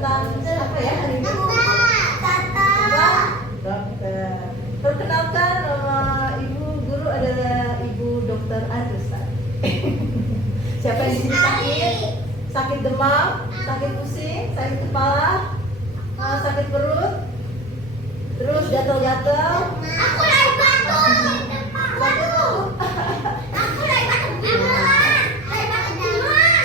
tentang apa ya hari ini? Dokter. Perkenalkan, nama ibu guru adalah Ibu Dokter Andresa. Siapa yang di sini sakit? Sakit demam, sakit pusing, sakit kepala, sakit perut, terus gatal-gatal. Aku lagi batuk. Batuk. Aku lagi batuk beneran. Lagi batuk beneran.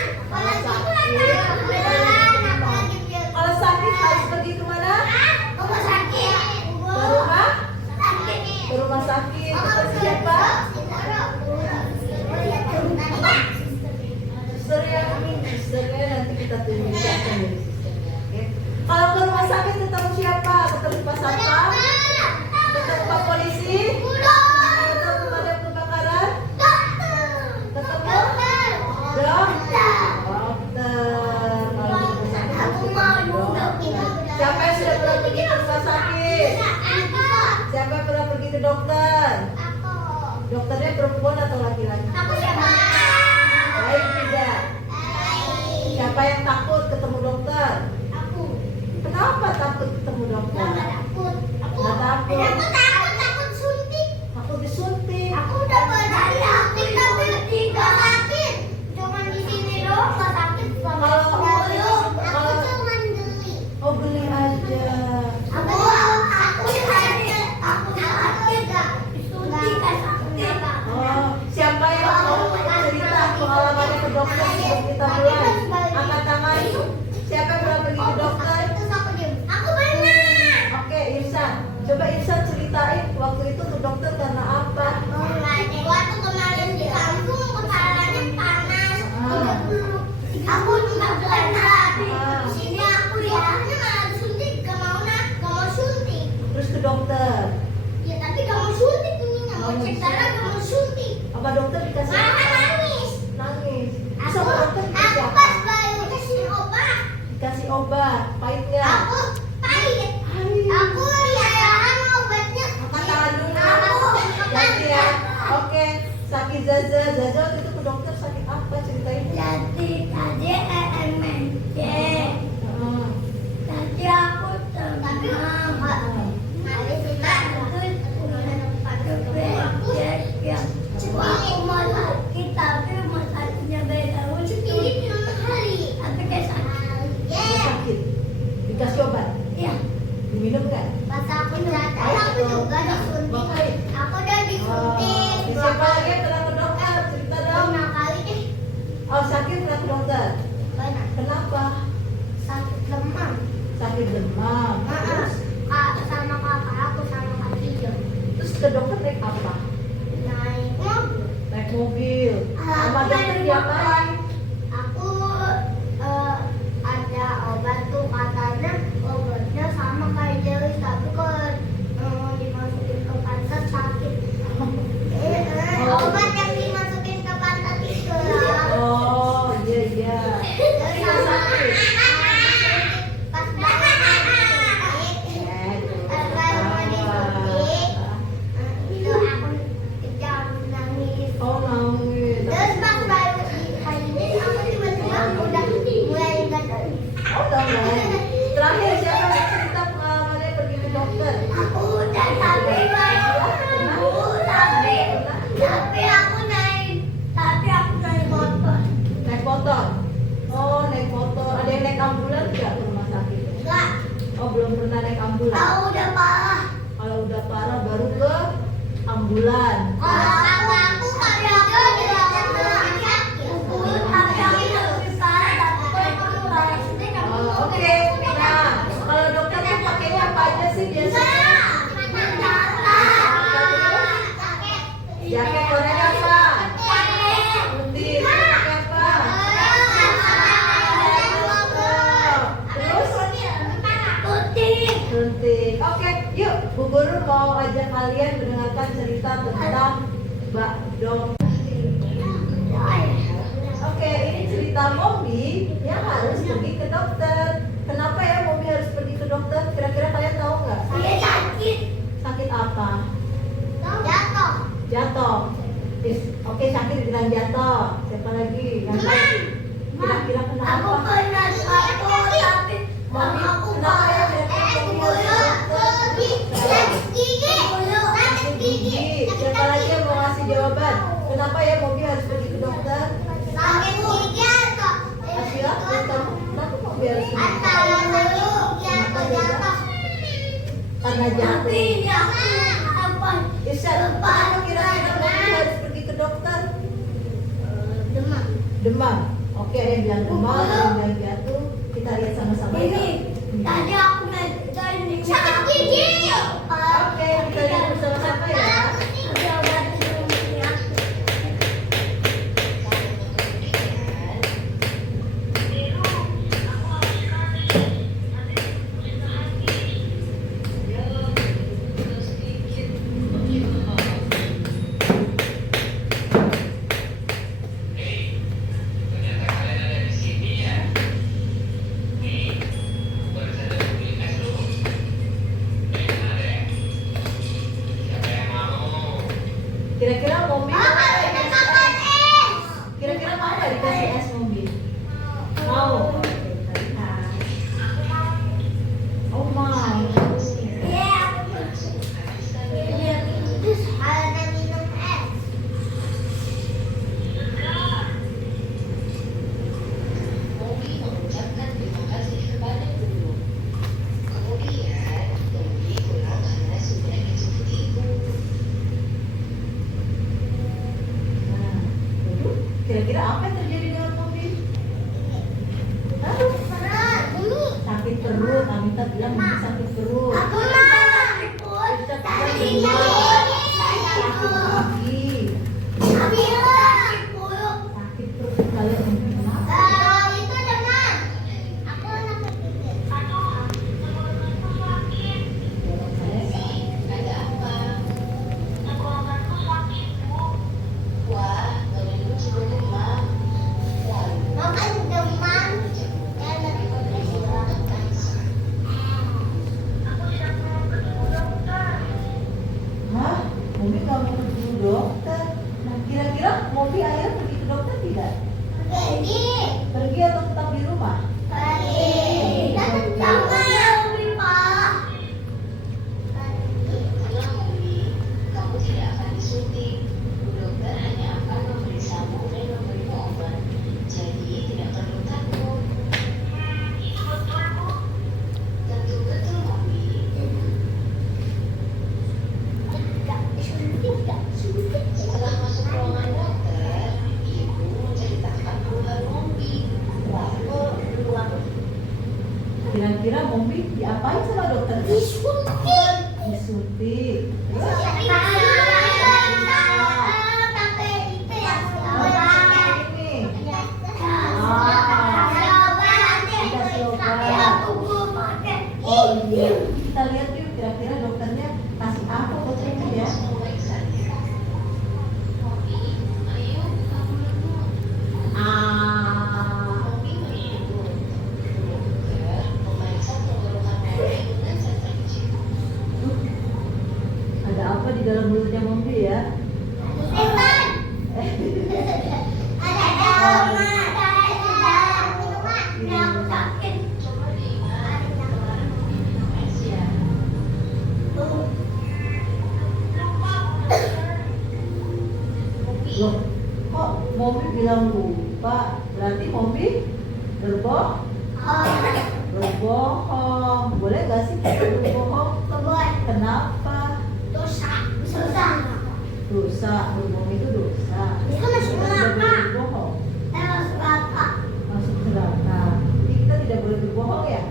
Kalau sakit harus pergi kemana? Rumah sakit. Ke rumah? Sakit. Ke rumah sakit. Ke siapa? Susternya nanti kita tunjuk siapa yang jadi susternya. Oke. Kalau ke rumah sakit ketemu siapa? Ketemu Pak Satpam? Ketemu Pak Polisi? Ketemu pemadam kebakaran? Ketemu? Dokter. Kalau ke rumah sakit harus ketemu dokter. Siapa yang sudah pernah pergi ke rumah sakit? Siapa yang pernah pergi ke dokter? Dokternya perempuan atau laki-laki? Baik tidak? Siapa yang takut ketemu dokter? Kenapa takut ketemu dokter? Nggak takut. Takut suntik. Takut disuntik. Aku udah pernah suntik tapi tidak sakit. Cuma di sini doang nggak sakit. Kalau Aku cuma geli. oh beli aja. Aku sakit. Aku sakit nggak disuntik nggak sakit. Oh, siapa yang mau cerita pengalamannya ke dokter sebelum kita mulai? Angkat tangan. Siapa yang pernah pergi ke dokter? Terus aku diem. Aku pernah. Oke, Irsan. Coba Irsan ceritain waktu itu ke dokter karena apa? Waktu kemarin di kampung kepalanya panas. Aku nggak pernah. Di sini aku lihatnya malah suntik gak mau suntik. Terus ke dokter. Ya tapi gak mau suntik ini nggak mau cek darah gak mau suntik. Apa dokter dikasih Malah apa? nangis. Nangis. Terus Aku sama dokter dikasih apa? pas baru kasih obat. Dikasih obat. Pahit nggak? Aku pahit. Pahit. Aku lihat obatnya. Angkat tangan dulu. Aku Ganti ya. Oke. Sakit Zaza. Zaza waktu itu ke dokter sakit apa? Ceritain. Jadi tadi EMC. Heeh. Tadi aku terkenal. Habis itu aku mau sakit tapi mau sakitnya beda. Tapi kayak sakit. Sakit. Dikasih obat. Iya. Diminum nggak? Pas aku datang aku juga disuntik. Aku udah disuntik. Siapa lagi yang pernah ke dokter? Cerita dong. 5 kali deh. Oh sakit pernah ke dokter. Banyak. Kenapa? Sakit demam. Sakit demam. Terus, Sama kakak aku sama kak Tijo. terus ke dokter naik apa? Naik mobil. Naik mobil. Sama Aku dokter naik diapain? Aku ada obat tuh katanya obatnya sama kayak jelis tapi kalau dimasukin ke pantat sakit. Obat yang dimasukin ke pantat itu. Oh iya iya. Terus sama pas banget itu aku kejam nangis. Oh nangis. Terus pas baru hari ini aku tiba-tiba udah mulai gatal. Oh nangis. Terakhir siapa yang cerita pengalamannya pergi ke dokter? Aku udah sampai tapi aku naik motor. Naik motor. Oh naik motor. Ada yang naik ambulans nggak ke rumah sakit? Enggak, Oh belum pernah naik ambulans. aku udah parah. Kalau udah parah baru ke ambulan. Kalau aku kaki aku udah sakit. Kaki aku lebih parah tapi kalau aku parah sendiri kamu Oh, oke. Nah, kalau dokter tuh pakainya apa aja sih biasanya? Jaket warnanya apa? Putih. Pakai apa? Terus suntik. Oke, yuk Bu Guru mau ajak kalian mendengarkan cerita tentang Mbak Dong. Oke, ini cerita Mobi yang harus pergi ke dokter. Kenapa ya Mobi harus pergi ke dokter? Kira-kira kalian tahu nggak? Sakit apa? Jatuh. Oke, sakit dengan jatuh. Siapa lagi? Yang lain? Kira-kira kenapa? Aku pernah jatuh tapi Karena jatuh. Apa? Isya, apa kira-kira Mobi harus pergi ke dokter? Demam. Demam. Oke, ada yang bilang demam, ada yang bilang jatuh. Kita lihat sama-sama ya. Tadi aku dari sakit gigi. Oke, kita lihat bersama-sama ya. Kira-kira Mobi kira-kira mau nggak dikasih es Mobi? Mau. Oh mau. Mobi mengucapkan terima kasih kepada guru. Kemudian, Mobi pulang karena sudah dijemput ibu. Nah, waduh, kira-kira apa yang terjadi dengan Mobi? Hah? Sakit perut, Amita bilang Mobi sakit perut. Sakit kaki. Sakit perut kalau Mobi kenapa? Ada apa? Wah, badanmu juga demam. Lalu, Hah? Mobi nggak mau ketemu dokter. Nah, kira-kira Mobi akhirnya pergi ke dokter tidak? Pergi atau tetap di rumah? tenang Mobi, kamu tidak akan disuntik. Dokter hanya akan memeriksamu dan memberimu obat. Jadi tidak perlu takut. Tentu betul Mobi. Setelah masuk ruangan dokter, ibu menceritakan keluhan Mobi. Lalu, Kira-kira Mobi diapain sama dokter? Disuntik. Disuntik. Terus? Ini. Oh iya. Kita lihat yuk kira-kira dokternya kasih apa buat Mobi ya? pemeriksaannya. Mobi, ayo kamu lemut. Ah. Mobi menunggu. Dokter memeriksa tenggorokan Mobi dengan sensor kecil. Ada apa di dalam mulutnya Mobi ya? Coba diingat, kemarin Mobi minum es ya. Mobi, Loh, kok Mobi bilang lupa? Berarti Mobi berbohong? Berbohong. Boleh gak sih kita berbohong? Kenapa? Dosa. Berbohong itu dosa. Itu masuk Kita tidak neraka. boleh berbohong. Masuk neraka. Jadi kita tidak boleh berbohong ya?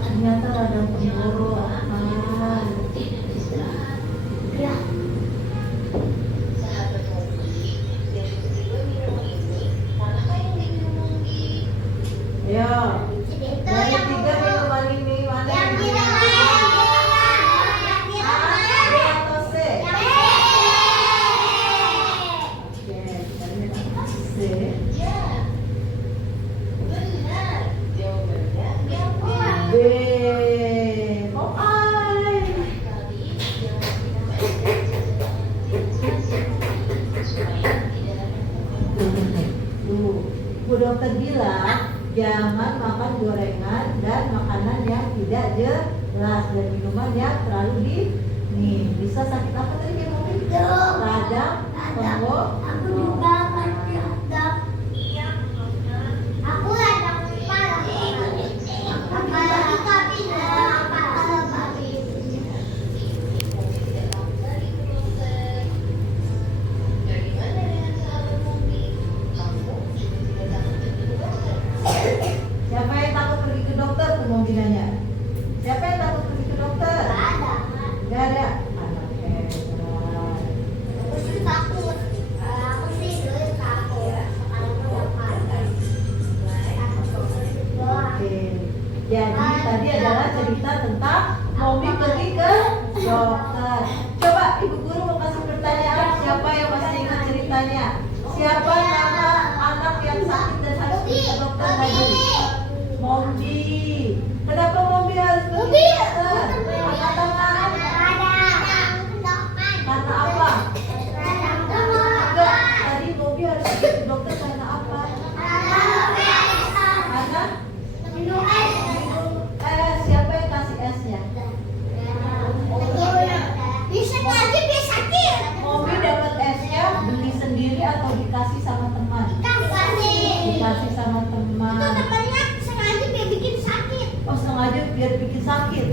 Ternyata radang tenggorokan. sahabat Mobi, dari ketiga minuman ini, manakah yang diminum Mobi? Ya. Dari tiga minuman ini mana yang A atau C? Oke, kita lihat C. Ya, benar. Jawabannya yang B. B. Oh, I. Kali yang minum es dan jajanan supaya tidak ada Bu dokter bilang jangan makan gorengan dan makanan yang tidak tidak jelas, dan minuman yang terlalu dingin. Bisa sakit apa tadi yang mau radang, tenggorok. Aku juga kerja. Aku ada kepala. Apalagi tapi Bagaimana dengan sahabat Mombi? Kamu juga tidak takut pergi ke dokter? Siapa yang takut pergi ke dokter? Tuh mau nanya. Siapa yang takut pergi ke dokter? Gak ada. Anak hebat. Aku sih takut. Aku sih dulu takut. Sekarang udah pandai. Oke. Jadi tadi adalah cerita tentang Mombi pergi ke dokter. Coba ibu guru mau kasih pertanyaan, siapa yang masih ingat ceritanya? Siapa nama anak yang sakit dan harus pergi ke dokter tadi? Mombi. Kenapa Mombi harus pergi ke dokter? Angkat tangan. Karena apa? Enggak, tadi Mombi harus pergi ke dokter karena apa? Karena siapa yang kasih esnya? Bisa aja biar sakit. Mombi dapat esnya beli sendiri atau dikasih sama teman? Dikasih sama Itu teman. temannya sengaja biar bikin sakit. Oh, sengaja biar bikin sakit?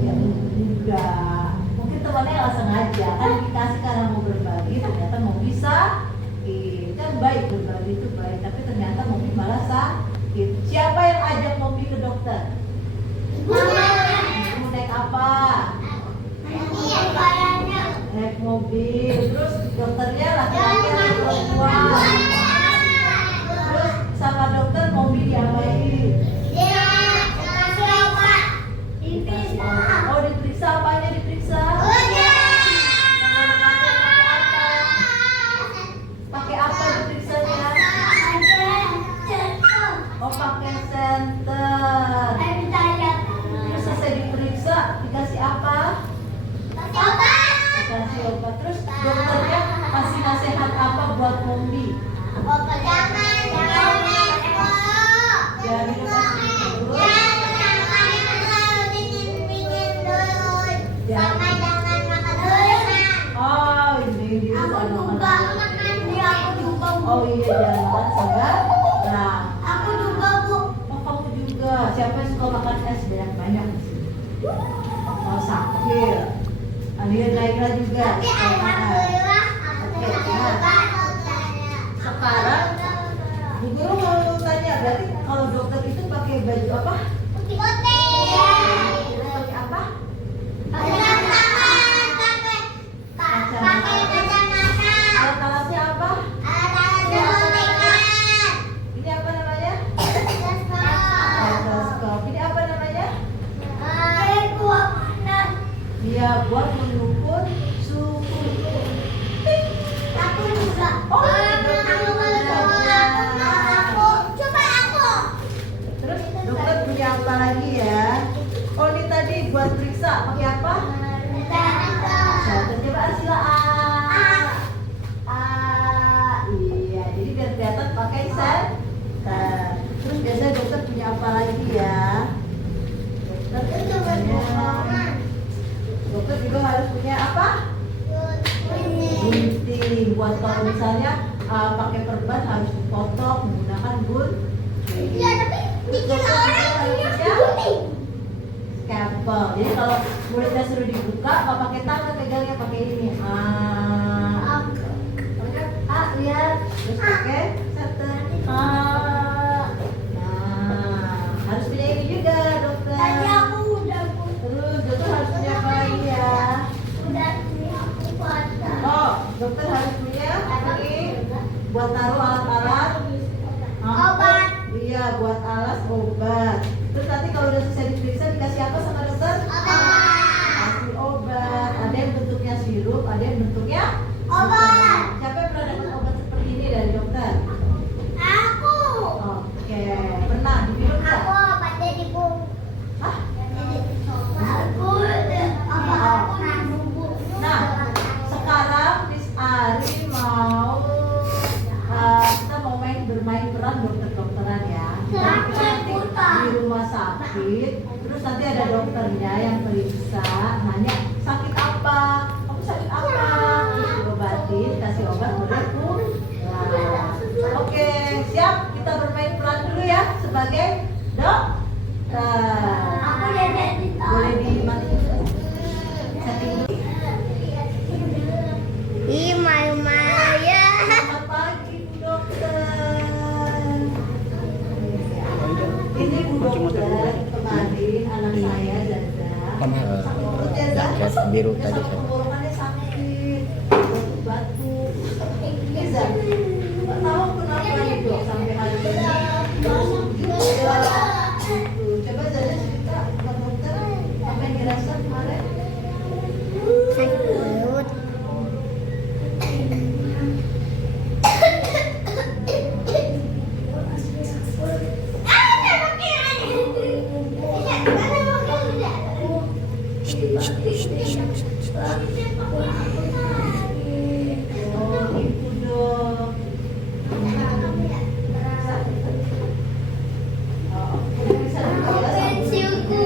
Ya enggak. Mungkin temannya nggak sengaja, kan dikasih karena mau berbagi, ternyata mau bisa. Kan baik, berbagi itu baik, tapi ternyata Mombi malah sakit. Siapa yang ajak Mombi ke dokter? Ibu naik apa? Naik mobil. Terus dokternya laki-laki atau perempuan? Terus sama dokter Mombi diapain? Oh, diperiksa, apanya diperiksa? Pakai apa diperiksanya? Oh, pakai senter. Terus selesai diperiksa dikasih apa? Dikasih obat. Terus dokternya kasih nasihat apa buat Mombi? Jangan minum es dulu. Oh, ini dia kalau makan. Oh iya, jangan makan segar. Nah, oh, kamu juga. Siapa yang suka makan es banyak di sini? Oh, sakit. Lihat Laila juga. Sekarang Bu Guru mau tanya, berarti kalau dokter itu pakai baju apa? Pakai apa? Alat-alatnya apa? Ini apa namanya? Stetoskop. Ini apa namanya? Iya, buat mengukur suhu. Terus dokter punya apa lagi ya? Oh, ini tadi buat periksa pakai apa? Coba sila A. Iya, jadi biar kelihatan pakai senter. Terus biasanya dokter punya apa lagi ya? Dokter juga harus punya apa? Gunting. Buat kalau misalnya pakai perban harus dipotong menggunakan gunting. Scalpel. Jadi kalau mulutnya suruh dibuka, nggak pakai tangan, pegangnya pakai ini. Lihat. Terus pakai senter. Nah, harus punya ini juga dokter. Terus dokter harus punya apa lagi ya? Oh, dokter harus punya ini buat taruh alat-alat. Iya, buat alas obat. Terus nanti kalau udah selesai diperiksa dikasih apa sama dokter? Kasih obat. Ada yang bentuknya sirup, ada yang bentuknya obat. Siapa yang pernah dapat obat seperti ini dari dokter? Oke, pernah diminum nggak? Hah? Nah, sekarang Miss Ari mau kita mau bermain peran dokter-dokteran ya. Kita nanti di rumah sakit, terus nanti ada dokternya yang periksa, nanya sakit apa, kamu sakit apa, terus diobatin, kasih obat boleh pulang. Oke, siap, kita bermain peran dulu ya sebagai dokter. Boleh dimatiin setting dulu. Ih, Maya. Selamat pagi Bu Dokter. Ini Bu Dokter, kemarin anak saya Zaza sakit perut ya Zaza. Zat biru tadi, Sama Zat. tenggorokannya sakit, batuk-batuk. Ini Zaza, nggak tahu kenapa nih Dok sampai hari ini. Juga gitu. Coba Zaza cerita ke dokter apa yang dirasa kemarin. Sakit perut. Oh, ibu Dok. Oh, bisa Pensilku.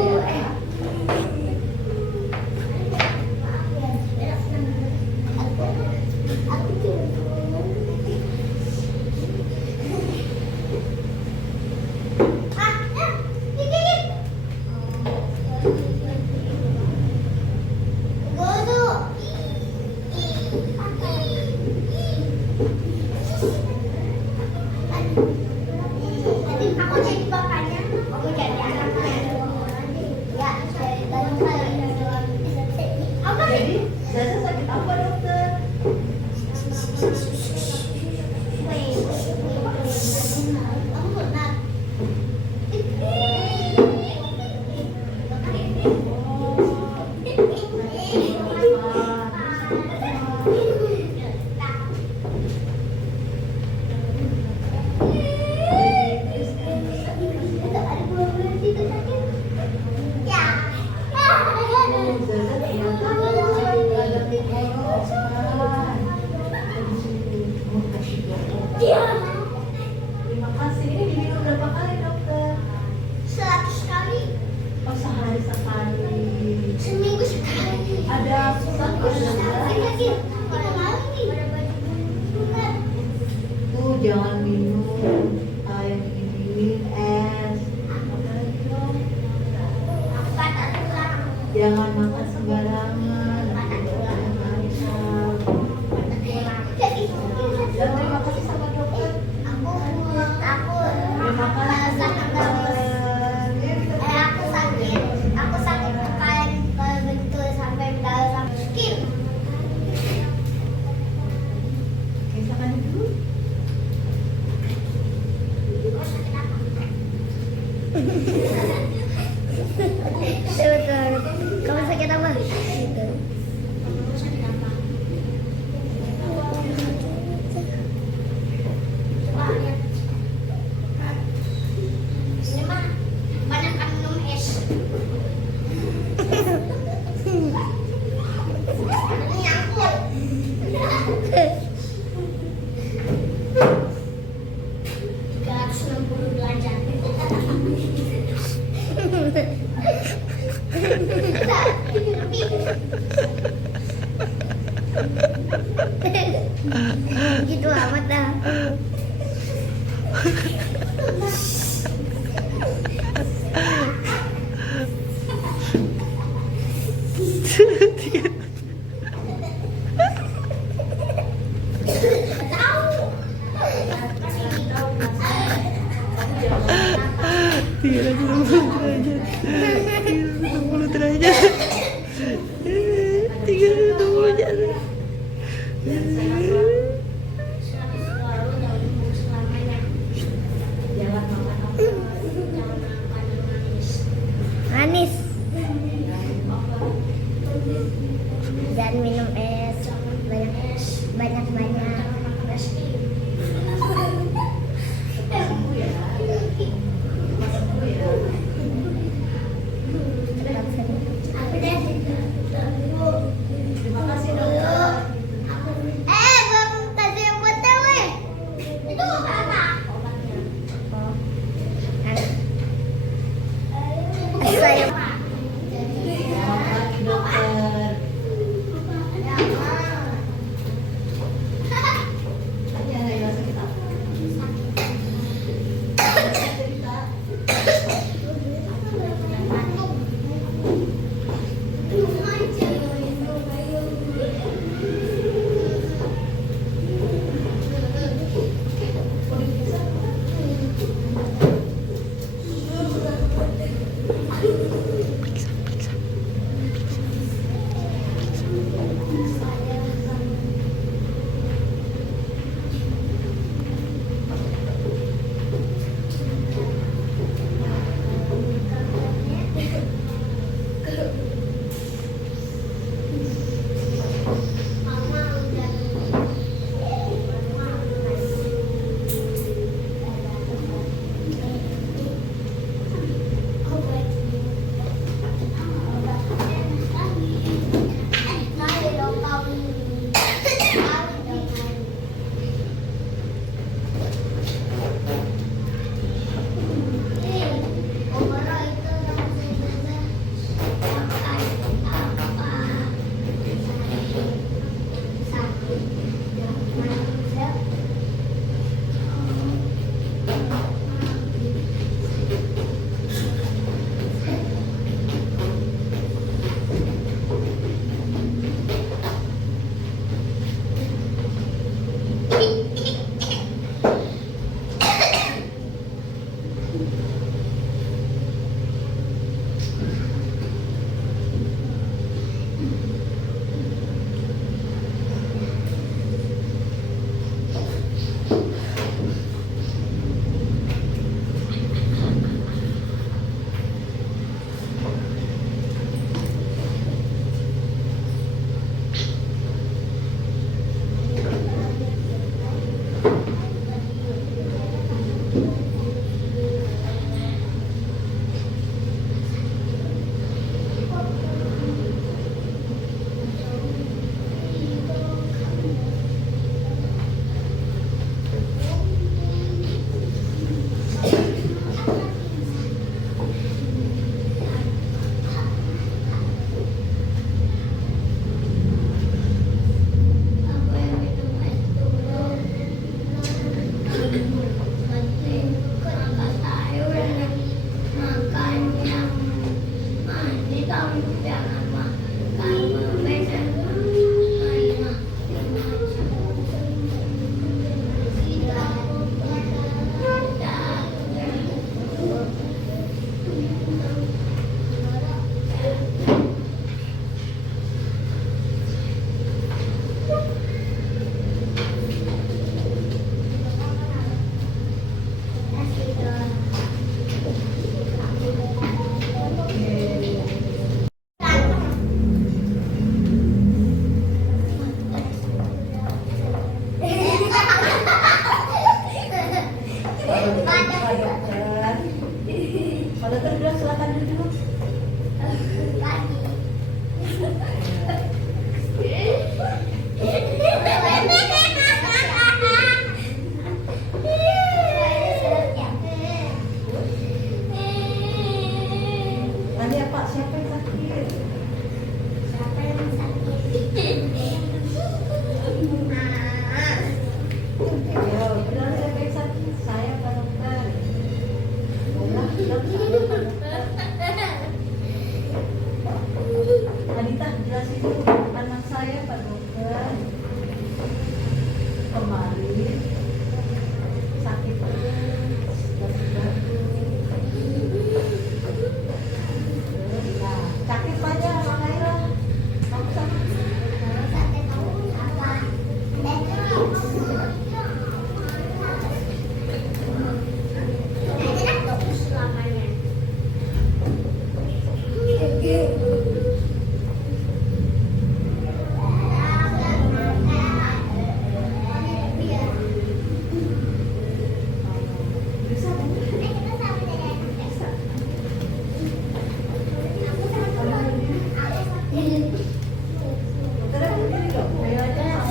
Aku jadi bapaknya, aku jadi anaknya. Ya, jadi apa Jadi, Zaza sakit apa dokter? Zaza ternyata ada tenggorokan. Makasih dokter. Terima kasih. Ini diminum berapa kali dokter? 100 kali, Oh, sehari sekali. seminggu sekali. Ada satu tuh jangan minum yang dingin es. Apalagi dong? Jangan makan sembarangan. Nanti dokternya marah. Dan terima kasih sama dokter. Terima kasih dokter. Ya, kita Aku sakit kepala bentul sampai dalam sampai skin. kisahkan dulu. Kamu sakit apa? Ini mah banyak minum es. Nyangkut. 360 derajat. Gitu amat dah. Tiga 60 derajat. 360 derajat. Jangan makan apa. Manis. Dan minum es banyak banyak. Terima kasih dokter. Pak dokter bilang silakan duduk. Tanya Pak, siapa yang sakit? Ayo, bilang siapa yang sakit? Saya Pak dokter. Bilang saya Pak dokter. Anita, jelasin dulu anak saya Pak dokter. Kemarin sakit terus, nah, sakit banyak makanya kamu sakit. Bisa dokter berdiri dong. Ayo aja.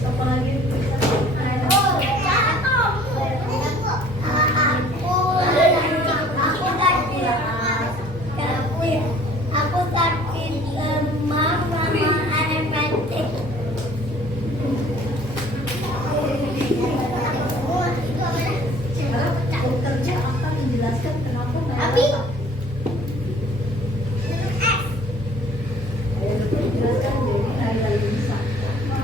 Siapa lagi? Aku sakit demam sama hepatitis. Sekarang dokternya akan menjelaskan kenapa Abi. Nailah. Ayo dokter jelaskan jadi Nailah ini sakit apa?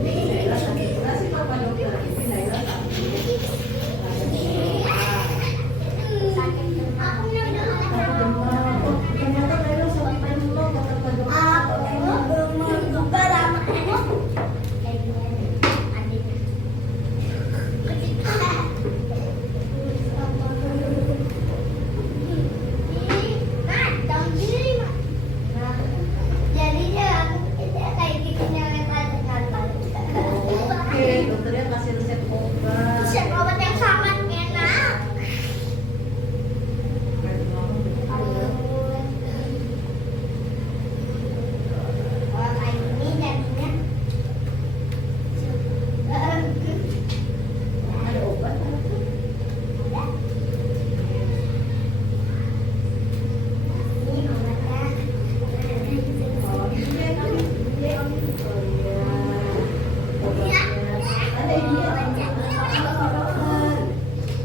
Nailah sakit keras sih Pak dokter. Tapi Nailah sakit. Sakit demam. Oh, ternyata Nailah sakit demam kata Pak dokter. Oke, dokternya kasih resep obat. Obat yang sangat enak. Keren banget, dokter. Ada obat kan? Oh, ini ya kami. Oh iya. Obatnya. Ada ini ya.